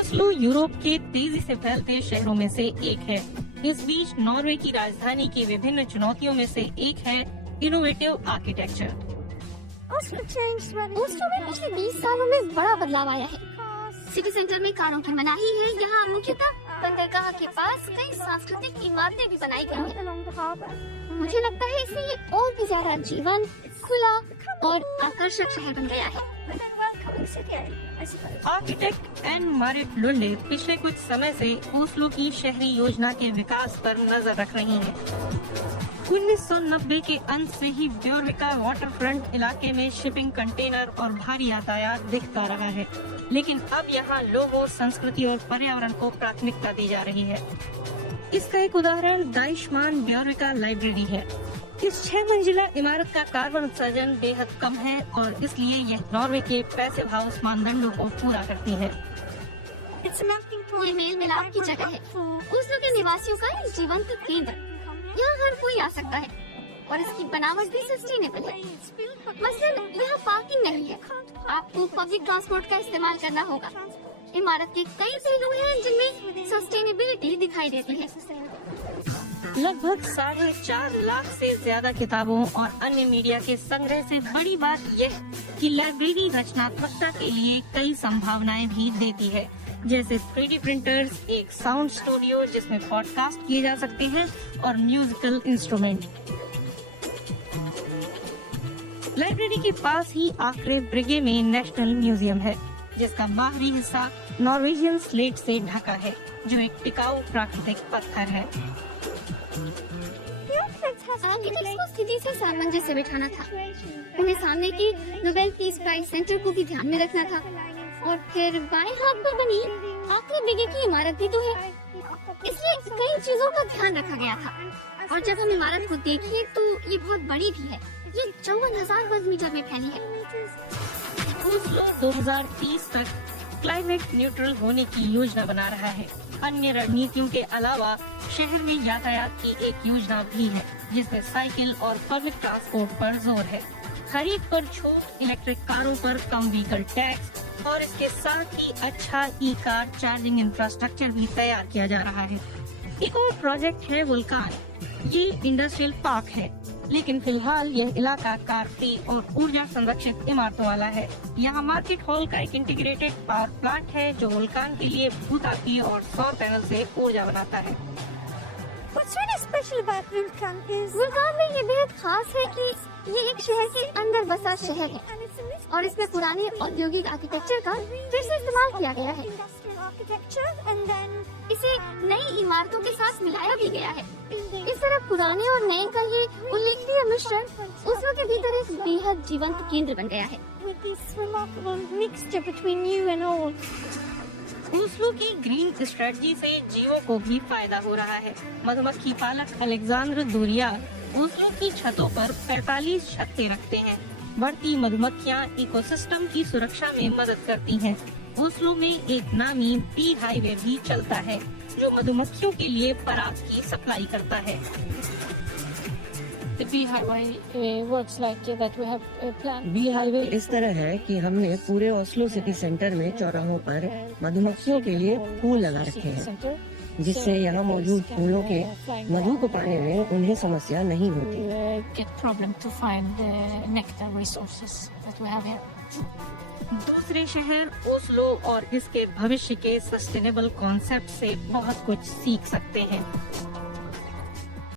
Oslo Europe के तेजी से फैलते शहरों में से एक है। इस बीच नॉर्वे की राजधानी की विभिन्न चुनौतियों में से एक है इनोवेटिव आर्किटेक्चर। ओस्लो में पिछले 20 सालों में बड़ा बदलाव आया है। सिटी सेंटर में कारों की मनाही है। यहाँ मुख्यतः बंदरगाह के पास कई सांस्कृतिक इमारतें भी बनाई गई हैं। मुझे लगता है इससे ये और भी ज्यादा जीवंत, खुला और आकर्षक शहर बन गया है। आर्किटेक्ट एन मारिट लुंडे पिछले कुछ समय से ओस्लो की शहरी योजना के विकास पर नजर रख रही हैं। 1990 के अंत से ही ब्योर्विका वाटरफ्रंट इलाके में शिपिंग कंटेनर और भारी यातायात दिखता रहा है, लेकिन अब यहाँ लोगों, संस्कृति और पर्यावरण को प्राथमिकता दी जा रही है। इसका एक उदाहरण दाइशमान ब्योर्विका लाइब्रेरी है। इस 6 मंजिला इमारत का कार्बन उत्सर्जन बेहद कम है और इसलिए यह नॉर्वे के पैसिव हाउस मानदंडों को पूरा करती है। ये मेल मिलाप की जगह है। ओस्लो के निवासियों का एक जीवंत केंद्र। यहाँ हर कोई आ सकता है और इसकी बनावट भी सस्टेनेबल है। मसलन यहाँ पार्किंग नहीं है, आपको पब्लिक ट्रांसपोर्ट का इस्तेमाल करना होगा। इमारत के कई पहलू हैं जिनमें सस्टेनेबिलिटी दिखाई देती है। लगभग 4.5 लाख से ज्यादा किताबों और अन्य मीडिया के संग्रह से बड़ी बात यह कि लाइब्रेरी रचनात्मकता के लिए कई संभावनाएं भी देती है, जैसे 3D प्रिंटर्स, एक साउंड स्टूडियो जिसमें पॉडकास्ट किए जा सकते हैं और म्यूजिकल इंस्ट्रूमेंट। लाइब्रेरी के पास ही आक्रे ब्रिगे में नेशनल म्यूजियम है, जिसका बाहरी हिस्सा नॉर्वेजियन स्लेट से ढका है, जो एक टिकाऊ प्राकृतिक पत्थर है। आर्किटेक्ट्स को स्थिति से सामंजस्य बिठाना था। उन्हें सामने की नोबेल पीस प्राइज सेंटर को भी ध्यान में रखना था। और फिर बाएं हाथ पर बनी आक्रे ब्रिगे की इमारत भी तो है, इसलिए कई चीजों का ध्यान रखा गया था। और जब हम इमारत को देखें तो ये बहुत बड़ी भी है। ये 54,000 वर्ग मीटर में फैली है। ओस्लो 2030 तक क्लाइमेट न्यूट्रल होने की योजना बना रहा है। अन्य रणनीतियों के अलावा शहर में यातायात की एक योजना भी है, जिसमें साइकिल और पब्लिक ट्रांसपोर्ट पर जोर है। खरीद पर छूट, इलेक्ट्रिक कारों पर कम व्हीकल टैक्स और इसके साथ ही अच्छा ई कार चार्जिंग इंफ्रास्ट्रक्चर भी तैयार किया जा रहा है। एक और प्रोजेक्ट है वुल्कान। ये इंडस्ट्रियल पार्क है, लेकिन फिलहाल यह इलाका कार फ्री और ऊर्जा संरक्षित इमारतों वाला है। यहाँ मार्केट हॉल का एक इंटीग्रेटेड पावर प्लांट है, जो वुल्कान के लिए भूतापी और सौर पैनल से ऊर्जा बनाता है। वुल्कान में ये बेहद खास है कि ये एक शहर के अंदर बसा शहर है और इसमें पुराने औद्योगिक आर्किटेक्चर का फिर से इस्तेमाल किया गया है। इसे नई इमारतों के साथ मिलाया भी गया है। इस तरह पुराने और नए का ये उल्लेखनीय मिश्रण ओस्लो के भीतर एक बेहद जीवंत केंद्र बन गया है। ओस्लो की ग्रीन स्ट्रेटजी से जीवों को भी फायदा हो रहा है। मधुमक्खी पालक अलेक्जेंडर दुरिया ओस्लो की छतों पर 45 छत्ते रखते हैं। बढ़ती मधुमक्खियाँ इकोसिस्टम की सुरक्षा में मदद करती हैं। ओस्लो में एक नामी बी हाईवे भी चलता है, जो मधुमक्खियों के लिए पराग की सप्लाई करता है। बी हाईवे इस तरह है कि हमने पूरे ओस्लो सिटी सेंटर में चौराहों पर मधुमक्खियों के लिए फूल लगा रखे हैं, जिससे यहाँ मौजूद फूलों के मधु को पाने में उन्हें समस्या नहीं होती। दूसरे शहर ओस्लो और इसके भविष्य के सस्टेनेबल कॉन्सेप्ट से बहुत कुछ सीख सकते हैं।